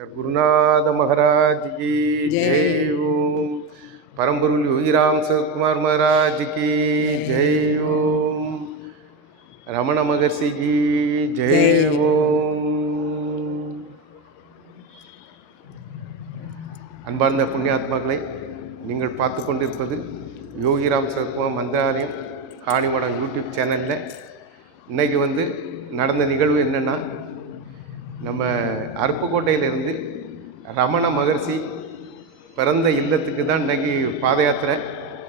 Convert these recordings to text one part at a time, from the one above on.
गुरुनाथ महाराज की जय। जय ओम। परमगुरु योगीराम सुकुमार महाराज की जय ओम। रमण महर्षि की जय जय। ओम। அன்பார்ந்த புண்ணியாத்மாக்களை, நீங்கள் பார்த்து கொண்டிருப்பது யோகிராம் சகுமார் மந்திராலயம் காணிமடம் யூடியூப் சேனலில். இன்றைக்கி நடந்த நிகழ்வு என்னென்னா, நம்ம அருப்புக்கோட்டையிலேருந்து ரமண மகர்ஷி பிறந்த இல்லத்துக்கு தான் இன்றைக்கி பாத யாத்திரை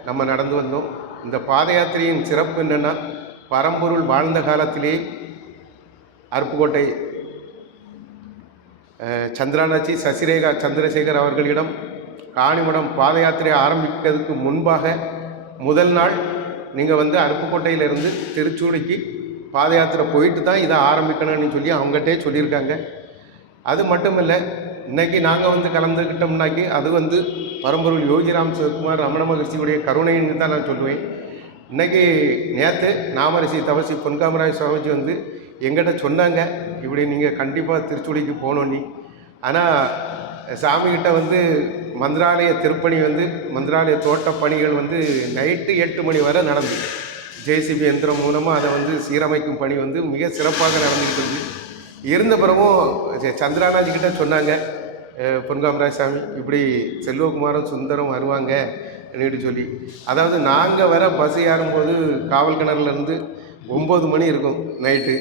நம்ம நடந்து வந்தோம். இந்த பாத யாத்திரையின் சிறப்பு என்னென்னா, பரம்பொருள் வாழ்ந்த காலத்திலே அருப்புக்கோட்டை சந்திரானாச்சி சசிரேகா சந்திரசேகர் அவர்களிடம் காணிமடம் பாத யாத்திரை ஆரம்பிக்கிறதுக்கு முன்பாக முதல் நாள் நீங்கள் அருப்புக்கோட்டையிலேருந்து திருச்சூடிக்கு பாத யாத்திரை போயிட்டு தான் இதை ஆரம்பிக்கணும்னு சொல்லி அவங்ககிட்டே சொல்லியிருக்காங்க. அது மட்டும் இல்லை, இன்றைக்கி நாங்கள் கலந்துக்கிட்டோம்னாக்கி அது பரம்பொருள் யோகிராம் சிவகுமார் ரமண மகர்ஷியுடைய கருணைன்னு தான் நான் சொல்லுவேன். இன்றைக்கி நேற்று நாமரிசி தவசி பொன்காமராஜ் சுவாமிஜி எங்கிட்ட சொன்னாங்க, இப்படி நீங்கள் கண்டிப்பாக திருச்சுடிக்கு போகணும். ஆனால் சாமிகிட்ட மந்திராலய திருப்பணி மந்திராலய தோட்ட பணிகள் நைட்டு 8 மணி வரை நடந்தது. ஜேசிபி எந்திரம் மூலமாக அதை சீரமைக்கும் பணி மிக சிறப்பாக நடந்துக்கிட்டு இருந்த பிறகும் சந்திரானாஜிக்கிட்ட சொன்னாங்க, பொன்காமராஜ் சாமி இப்படி செல்வகுமாரும் சுந்தரம் வருவாங்க அப்படின்னு சொல்லி. அதாவது நாங்கள் வர பஸ் ஏறும்போது காவல் கிணறுலேருந்து 9 மணி இருக்கும் நைட்டு.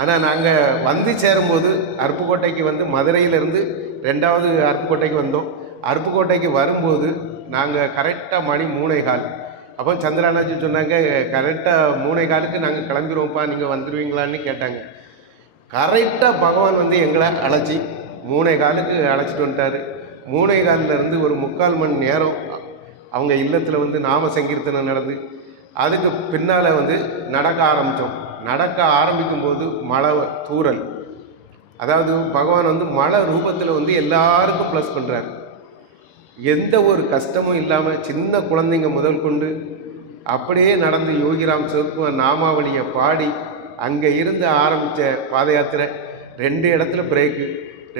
ஆனால் நாங்கள் சேரும்போது அருப்புக்கோட்டைக்கு மதுரையிலேருந்து 2வது அருப்புக்கோட்டைக்கு வந்தோம். அருப்புக்கோட்டைக்கு வரும்போது நாங்கள் கரெக்டாக மணி 3:15. அப்போ சந்திரானாஜி சொன்னாங்க, கரெக்டாக 3:15க்கு நாங்கள் கிளம்பிடுவோம்ப்பா, நீங்கள் வந்துடுவீங்களான்னு கேட்டாங்க. கரெக்டாக பகவான் எங்களை அழைச்சி 3:15க்கு அழைச்சிட்டு வந்துட்டார். 3:15லேருந்து ஒரு 3/4 மணி நேரம் அவங்க இல்லத்தில் நாம சங்கீர்த்தனம் நடந்து, அதுக்கு பின்னால் நடக்க ஆரம்பித்தோம். நடக்க ஆரம்பிக்கும்போது மழை தூறல், அதாவது பகவான் மழை ரூபத்தில் எல்லாருக்கும் ப்ளஸ் பண்ணுறார். எந்த ஒரு கஷ்டமும் இல்லாமல் சின்ன குழந்தைங்க முதல் கொண்டு அப்படியே நடந்து யோகிராம் சிவகுமார் நாமாவளியை பாடி அங்கே இருந்து ஆரம்பித்த பாத யாத்திரை 2 இடத்துல பிரேக்கு.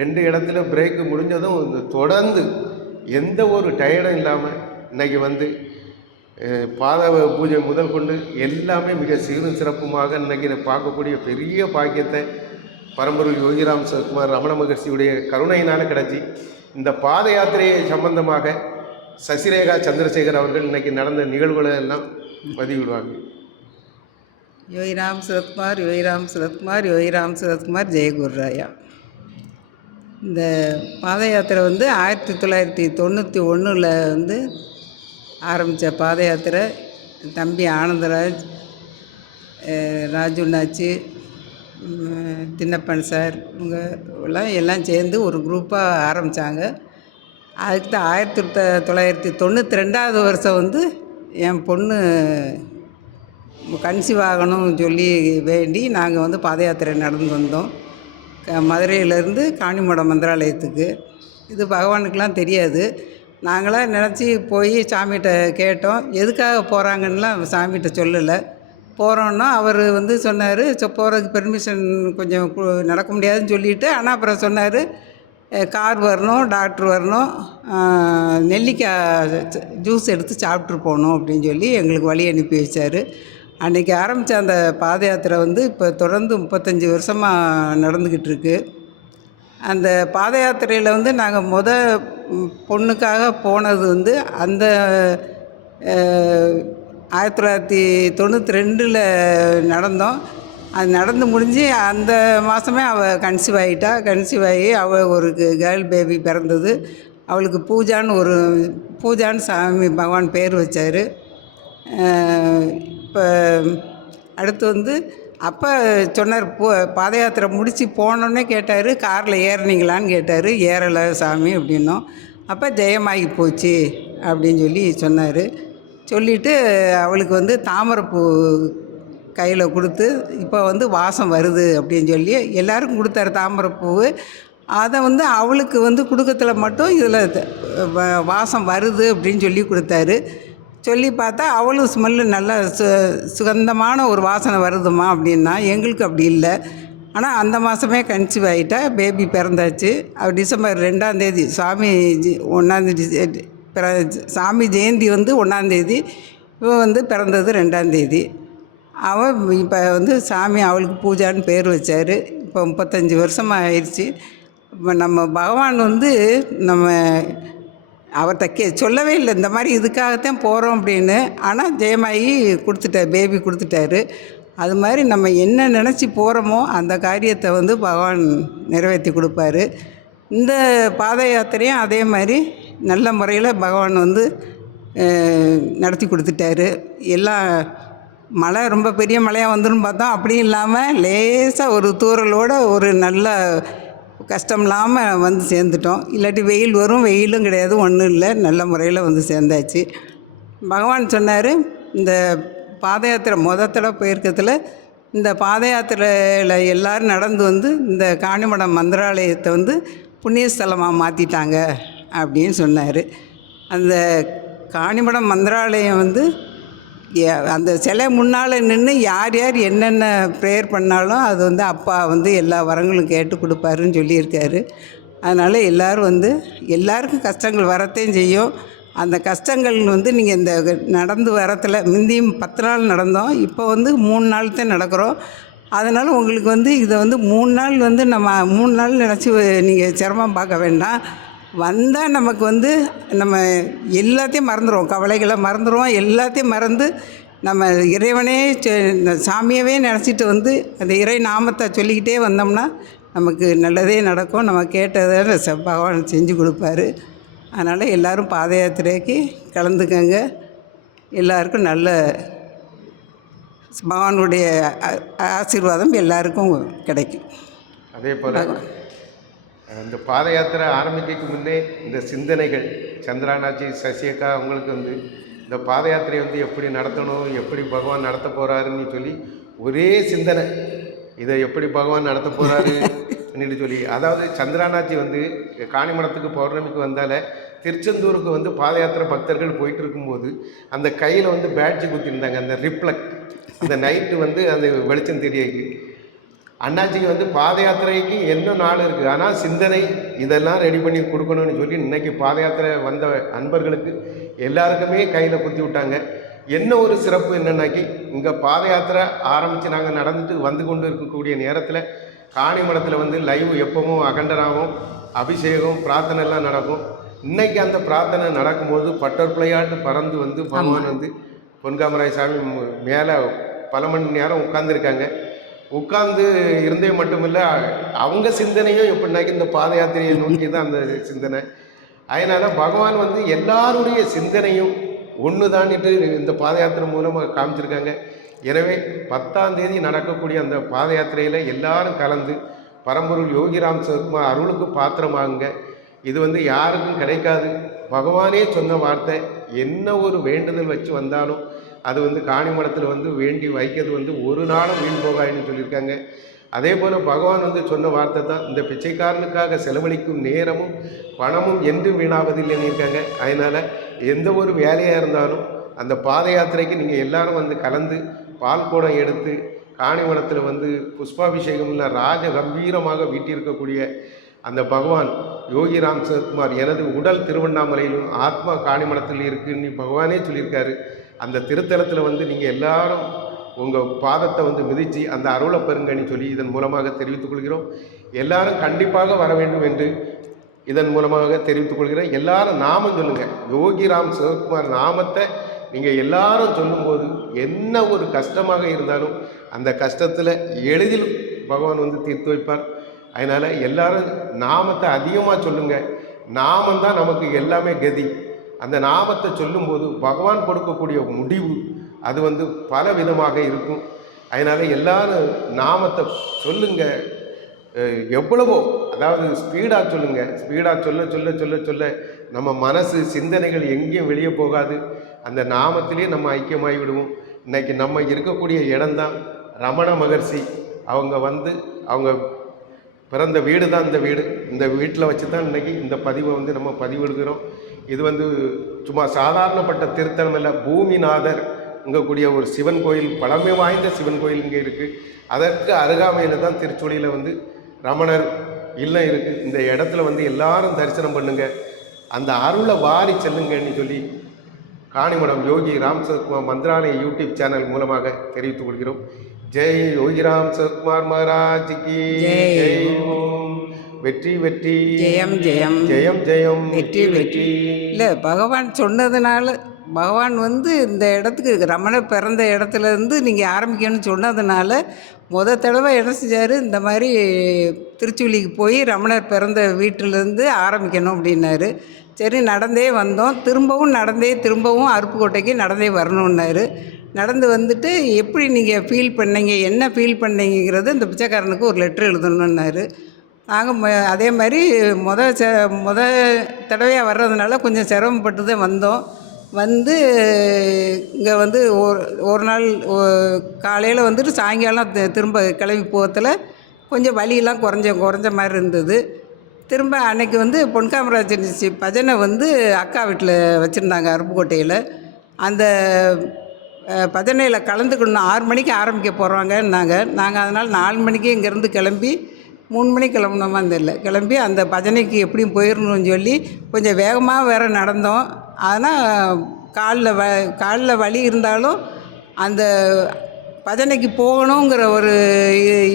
2 இடத்துல பிரேக்கு முடிஞ்சதும் தொடர்ந்து எந்த ஒரு டயர்டும் இல்லாமல் இன்றைக்கி பாத பூஜை முதல் கொண்டு எல்லாமே மிக சீரும் சிறப்புமாக இன்றைக்கி பார்க்கக்கூடிய பெரிய பாக்கியத்தை பரம்பொருள் யோகிராம் சிவகுமார் ரமண மகர்ஷியுடைய கருணையினால் கிடச்சி. இந்த பாத யாத்திரையை சம்பந்தமாக சசிரேகா சந்திரசேகர் அவர்கள் இன்றைக்கி நடந்த நிகழ்வுகளை எல்லாம் பதிவிடுவாங்க. யோகிராம் சிவகுமார், யோகிராம் சிவகுமார், யோகிராம் சிவகுமார், ஜெயகுருராயா. இந்த பாத யாத்திரை 1991 ஆரம்பித்த பாத யாத்திரை. தம்பி ஆனந்தராஜ், ராஜுண்ணாச்சி, தின்னப்பன் சார் இவங்க எல்லாம் சேர்ந்து ஒரு குரூப்பாக ஆரம்பித்தாங்க. அதுக்கு தான் 1992வது வருஷம் என் பொண்ணு கன்சீவ் ஆகணும்னு சொல்லி வேண்டி நாங்கள் பாத யாத்திரை நடந்து வந்தோம். மதுரையிலேருந்து காணிமடம் மந்திராலயத்துக்கு. இது பகவானுக்கெலாம் தெரியாது. நாங்களாம் நினச்சி போய் சாமிகிட்ட கேட்டோம், எதுக்காக போகிறாங்கன்னுலாம் சாமிகிட்ட சொல்லலை. போகிறோன்னா அவர் சொன்னார், போகிறதுக்கு பெர்மிஷன் கொஞ்சம் நடக்க முடியாதுன்னு சொல்லிவிட்டு, ஆனால் அப்புறம் சொன்னார், கார் வரணும், டாக்டர் வரணும், நெல்லிக்காய் ஜூஸ் எடுத்து சாப்பிட்ரு போகணும் அப்படின்னு சொல்லி எங்களுக்கு வழி அனுப்பி வச்சார். அன்றைக்கி ஆரம்பித்த அந்த பாத யாத்திரை இப்போ தொடர்ந்து 35 வருஷமாக நடந்துக்கிட்டு இருக்கு. அந்த பாத யாத்திரையில் நாங்கள் பொண்ணுக்காக போனது அந்த 1992 நடந்தோம். அது நடந்து முடிஞ்சு அந்த மாதமே அவள் கன்சீவ் ஆகிட்டா. கன்சீவ் ஆகி அவள் ஒரு கேர்ள் பேபி பிறந்தது. அவளுக்கு பூஜான்னு சாமி பகவான் பேர் வச்சார். இப்போ அடுத்து அப்போ சொன்னார், பாத யாத்திரை முடித்து போனோன்னே கேட்டார், காரில் ஏறினீங்களான்னு கேட்டார். ஏறலை சாமி அப்படின்னோம். அப்போ ஜெயமாகி போச்சு அப்படின்னு சொல்லி சொன்னார். சொல்லிவிட்டு அவளுக்கு தாமரைப்பூ கையில் கொடுத்து, இப்போ வாசம் வருது அப்படின்னு சொல்லி எல்லாருக்கும் கொடுத்தாரு தாமரைப்பூ. அதை அவளுக்கு கொடுக்கறதுல மட்டும் இதில் வாசம் வருது அப்படின்னு சொல்லி கொடுத்தாரு. சொல்லி பார்த்தா அவளும் ஸ்மெல்லு நல்லா சுகந்தமான ஒரு வாசனை வருதுமா அப்படின்னா. எங்களுக்கு அப்படி இல்லை. ஆனால் அந்த மாதமே கன்சீவ் ஆகிட்டா, பேபி பிறந்தாச்சு. டிசம்பர் 2ஆந்தேதி சாமி 1ஆந்தேதி சாமி ஜெயந்தி வந்து 1ஆந்தேதி, இவன் வந்து பிறந்தது 2ஆந்தேதி. அவன் இப்போ வந்து சாமி அவளுக்கு பூஜான்னு பேர் வச்சார். இப்போ 35 வருஷமாக ஆயிடுச்சு. இப்போ நம்ம பகவான் வந்து நம்ம அவர்கிட்ட சொல்லவே இல்லை இந்த மாதிரி இதுக்காகத்தான் போகிறோம் அப்படின்னு. ஆனால் ஜெயமாகி கொடுத்துட்டார், பேபி கொடுத்துட்டாரு. அது மாதிரி நம்ம என்ன நினச்சி போகிறோமோ அந்த காரியத்தை வந்து பகவான் நிறைவேற்றி கொடுப்பாரு. இந்த பாத யாத்திரையும் அதே மாதிரி நல்ல முறையில் பகவான் வந்து நடத்தி கொடுத்துட்டாரு. எல்லாம் மழை ரொம்ப பெரிய மழையாக வந்துடும் பார்த்தோம், அப்படியும் இல்லாமல் லேசாக ஒரு தூறலோட ஒரு நல்ல கஷ்டம் இல்லாமல் வந்து சேர்ந்துட்டோம். இல்லாட்டி வெயில் வரும், வெயிலும் கிடையாது, ஒன்றும் இல்லை, நல்ல முறையில் வந்து சேர்ந்தாச்சு. பகவான் சொன்னார், இந்த பாத யாத்திரை தடவை போயிருக்கிறதுல இந்த பாத யாத்திரையில் எல்லோரும் நடந்து வந்து இந்த காணிமடம் மந்திராலயத்தை வந்து புண்ணியஸ்தலமாக மாற்றிட்டாங்க அப்படின்னு சொன்னார். அந்த காணிமடம் மந்திராலயம் வந்து அந்த சிலை முன்னால் நின்று யார் யார் என்னென்ன ப்ரேயர் பண்ணாலும் அது வந்து அப்பா வந்து எல்லா வரங்களும் கேட்டு கொடுப்பாருன்னு சொல்லியிருக்காரு. அதனால் எல்லோரும் வந்து எல்லாருக்கும் கஷ்டங்கள் வரத்தையும் செய்யும். அந்த கஷ்டங்கள் வந்து நீங்கள் இந்த நடந்து வரத்தில் முந்தியும் 10 நாள் நடந்தோம், இப்போ வந்து 3 நாள் தான் நடக்கிறோம். அதனால் உங்களுக்கு வந்து இதை வந்து 3 நாள் வந்து நம்ம 3 நாள் நினச்சி நீங்கள் சிரமம் பார்க்க வேண்டாம். வந்தால் நமக்கு வந்து நம்ம எல்லாத்தையும் மறந்துடுவோம், கவலைகளை மறந்துடுவோம், எல்லாத்தையும் மறந்து நம்ம இறைவனே சாமியவே நினச்சிட்டு வந்து அந்த இறை நாமத்தை சொல்லிக்கிட்டே வந்தோம்னா நமக்கு நல்லதே நடக்கும். நம்ம கேட்டதை பகவான் செஞ்சு கொடுப்பாரு. அதனால் எல்லோரும் பாத யாத்திரைக்கு கலந்துக்கங்க. எல்லாருக்கும் நல்ல பகவானுடைய ஆசீர்வாதம் எல்லாருக்கும் கிடைக்கும். அதே போல் இந்த பாத யாத்திரை ஆரம்பிக்கிறதுக்கு முன்னே இந்த சிந்தனைகள் சந்திரானாச்சி சசியக்கா அவங்களுக்கு வந்து இந்த பாத யாத்திரையை வந்து எப்படி நடத்தணும், எப்படி பகவான் நடத்த போகிறாருன்னு சொல்லி ஒரே சிந்தனை, இதை எப்படி பகவான் நடத்த போகிறாரு அப்படின்னு சொல்லி. அதாவது சந்திரானாச்சி வந்து காணிமடத்துக்கு பௌர்ணமிக்கு வந்தால திருச்செந்தூருக்கு வந்து பாத யாத்திரை பக்தர்கள் போயிட்டு இருக்கும்போது அந்த கையில் வந்து பேட்ஜ் குத்திருந்தாங்க, அந்த ரிஃப்ளெக்ட், அந்த நைட்டு வந்து அந்த வெளிச்சம் தெரியாது. அண்ணாச்சிக்கு வந்து பாத யாத்திரைக்கு என்ன நாள் இருக்குது, ஆனால் சிந்தனை இதெல்லாம் ரெடி பண்ணி கொடுக்கணும்னு சொல்லி இன்றைக்கி பாத யாத்திரை வந்த அன்பர்களுக்கு எல்லாருக்குமே கையில் குத்தி விட்டாங்க. என்ன ஒரு சிறப்பு என்னன்னாக்கி, இங்கே பாத யாத்திரை ஆரம்பித்து நாங்கள் நடந்துட்டு வந்து கொண்டு இருக்கக்கூடிய நேரத்தில் காணிமடத்தில் வந்து லைவ் எப்பவும் அகண்டராகவும் அபிஷேகம் பிரார்த்தனை எல்லாம் நடக்கும். இன்றைக்கி அந்த பிரார்த்தனை நடக்கும்போது பட்டர்பிளையாட்டு பறந்து வந்து பகவான் வந்து பொன்காமராய சாமி மேலே பல மணி நேரம் உட்கார்ந்துருக்காங்க. உட்கார்ந்து இருந்தே மட்டுமில்லை, அவங்க சிந்தனையும் எப்படின்னாக்கி இந்த பாத யாத்திரையை நோக்கி தான் அந்த சிந்தனை. அதனால் பகவான் வந்து எல்லாருடைய சிந்தனையும் ஒன்று தானிட்டு இந்த பாத யாத்திரை மூலமாக காமிச்சிருக்காங்க. எனவே 10ஆம் தேதி நடக்கக்கூடிய அந்த பாத யாத்திரையில் எல்லாரும் கலந்து பரம்பொருள் யோகிராம் சிவகுமார் அருளுக்கு பாத்திரமாகுங்க. இது வந்து யாருக்கும் கிடைக்காது. பகவானே சொன்ன வார்த்தை, என்ன ஒரு வேண்டுதல் வச்சு வந்தாலும் அது வந்து காணிமடத்தில் வந்து வேண்டி வைக்கிறது வந்து ஒரு நாளும் வீண் போகாதுன்னு சொல்லியிருக்காங்க. அதே போல் பகவான் வந்து சொன்ன வார்த்தை தான், இந்த பிச்சைக்காரனுக்காக செலவழிக்கும் நேரமும் பணமும் என்றும் வீணாவதில்லைன்னு இருக்காங்க. அதனால் எந்த ஒரு வேலையாக இருந்தாலும் அந்த பாத யாத்திரைக்கு நீங்கள் எல்லாரும் வந்து கலந்து பால் கூடம் எடுத்து காணிமடத்தில் வந்து புஷ்பாபிஷேகம் இல்லை ராஜ கம்பீரமாக வீட்டிருக்கக்கூடிய அந்த பகவான் யோகிராம் சிவகுமார் எனது உடல் திருவண்ணாமலையிலும் ஆத்மா காணிமடத்தில் இருக்குன்னு பகவானே சொல்லியிருக்காரு. அந்த திருத்தலத்தில் வந்து நீங்கள் எல்லாரும் உங்கள் பாதத்தை வந்து மிதித்து அந்த அருளை பெறுங்கன்னு சொல்லி இதன் மூலமாக தெரிவித்துக் கொள்கிறோம். எல்லாரும் கண்டிப்பாக வர வேண்டும் என்று இதன் மூலமாக தெரிவித்துக் கொள்கிறேன். எல்லாரும் நாமம் சொல்லுங்கள், யோகிராம் சிவகுமார் நாமத்தை நீங்கள் எல்லாரும் சொல்லும்போது என்ன ஒரு கஷ்டமாக இருந்தாலும் அந்த கஷ்டத்தில் எளிதில் பகவான் வந்து தீர்த்து வைப்பார். அதனால் எல்லாரும் நாமத்தை அதிகமாக சொல்லுங்கள். நாமந்தான் நமக்கு எல்லாமே கதி. அந்த நாமத்தை சொல்லும்போது பகவான் கொடுக்கக்கூடிய முடிவு அது வந்து பல விதமாக இருக்கும். அதனால் எல்லாரும் நாமத்தை சொல்லுங்கள். எவ்வளவோ, அதாவது ஸ்பீடாக சொல்லுங்கள். ஸ்பீடாக சொல்ல சொல்ல சொல்ல சொல்ல நம்ம மனசு சிந்தனைகள் எங்கேயும் வெளியே போகாது. அந்த நாமத்திலே நம்ம ஐக்கியமாகி விடுவோம். இன்றைக்கி நம்ம இருக்கக்கூடிய இடம்தான் ரமண மகர்ஷி அவங்க வந்து அவங்க பிறந்த வீடு தான் இந்த வீடு. இந்த வீட்டில் வச்சு தான் இன்றைக்கி இந்த பதிவை வந்து நம்ம பதிவிடுகிறோம். இது வந்து சும்மா சாதாரணப்பட்ட திருத்தலம் இல்லை, பூமிநாதர் இங்கே கூடிய ஒரு சிவன் கோயில், பழமை வாய்ந்த சிவன் கோயில் இங்கே இருக்குது. அதற்கு அருகாமையில் தான் திருச்சூழியில் வந்து ரமணர் இல்லம் இருக்குது. இந்த இடத்துல வந்து எல்லாரும் தரிசனம் பண்ணுங்க, அந்த அருளை வாரி செல்லுங்கன்னு சொல்லி காணிமடம் யோகி ராம் சரத்குமார் மந்திராலய யூடியூப் சேனல் மூலமாக தெரிவித்துக் கொள்கிறோம். ஜெய் யோகி ராம் சரத்குமார் மகாராஜ் கி ஜெய். ஓம். வெற்றி வெற்றி, ஜெயம் ஜெயம், ஜெயம் ஜெயம், வெற்றி வெற்றி. இல்லை, பகவான் சொன்னதுனால, பகவான் வந்து இந்த இடத்துக்கு ரமணர் பிறந்த இடத்துல இருந்து நீங்கள் ஆரம்பிக்கணும்னு சொன்னதுனால தடவை என்ன செஞ்சார், இந்த மாதிரி திருச்சுழிக்கு போய் ரமணர் பிறந்த வீட்டிலேருந்து ஆரம்பிக்கணும் அப்படின்னாரு. சரி, நடந்தே வந்தோம். திரும்பவும் அருப்புக்கோட்டைக்கு நடந்தே வரணுன்னாரு. நடந்து வந்துட்டு எப்படி நீங்கள் ஃபீல் பண்ணீங்க, என்ன ஃபீல் பண்ணீங்கிறது இந்த பிச்சைக்காரனுக்கு ஒரு லெட்ரு எழுதணுன்னாரு. நாங்கள் அதே மாதிரி முத தடவையாக வர்றதுனால கொஞ்சம் சிரமப்பட்டு தான் வந்தோம். வந்து இங்கே வந்து ஒரு நாள் காலையில் வந்துட்டு சாயங்காலம் திரும்ப கிளம்பி போகிறதுல கொஞ்சம் வலியெல்லாம் குறைஞ்ச மாதிரி இருந்தது. திரும்ப அன்னைக்கு வந்து பொன்காமராஜன் பஜனை வந்து அக்கா வீட்டில் வச்சுருந்தாங்க அருப்புக்கோட்டையில். அந்த பஜனையில் கலந்துக்கணும். 6 மணிக்கு ஆரம்பிக்க போகிறாங்கன்னாங்க. நாங்கள் அதனால் 4 மணிக்கு இங்கேருந்து கிளம்பி 3 மணிக்கு கிளம்புனோமான்னு தெரியல, கிளம்பி அந்த பஜனைக்கு எப்படியும் போயிடணும்னு சொல்லி கொஞ்சம் வேகமாக வேறு நடந்தோம். ஆனால் காலில் வலி இருந்தாலும் அந்த பஜனைக்கு போகணுங்கிற ஒரு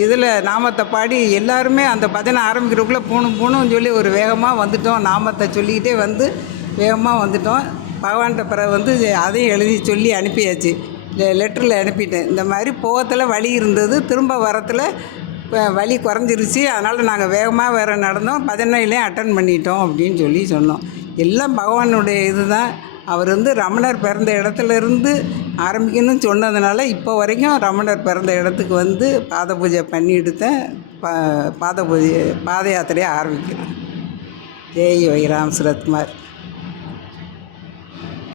இதில் நாமத்தை பாடி எல்லாருமே அந்த பஜனை ஆரம்பிக்கிறதுக்குள்ளே போகணும்னு சொல்லி ஒரு வேகமாக வந்துட்டோம். நாமத்தை சொல்லிக்கிட்டே வந்து வேகமாக வந்துட்டோம். பகவான்கிட்ட பிறகு வந்து அதையும் எழுதி சொல்லி அனுப்பியாச்சு, லெட்டரில் அனுப்பிட்டேன். இந்த மாதிரி போகத்தில் வலி இருந்தது, திரும்ப வரத்தில் வலி குறைஞ்சிருச்சு, அதனால் நாங்கள் வேகமாக வேறு நடந்தோம், பஜனையிலையும் அட்டன் பண்ணிட்டோம் அப்படின்னு சொல்லி சொன்னோம். எல்லாம் பகவானுடைய இது தான். அவர் வந்து ரமணர் பிறந்த இடத்துல இருந்து ஆரம்பிக்கணும்னு சொன்னதுனால இப்போ வரைக்கும் ரமணர் பிறந்த இடத்துக்கு வந்து பாத பூஜை பண்ணிட்டு தான் பாத யாத்திரையை ஆரம்பிக்கிறோம். ஜெய் யோகி ராம் சரத்குமார்.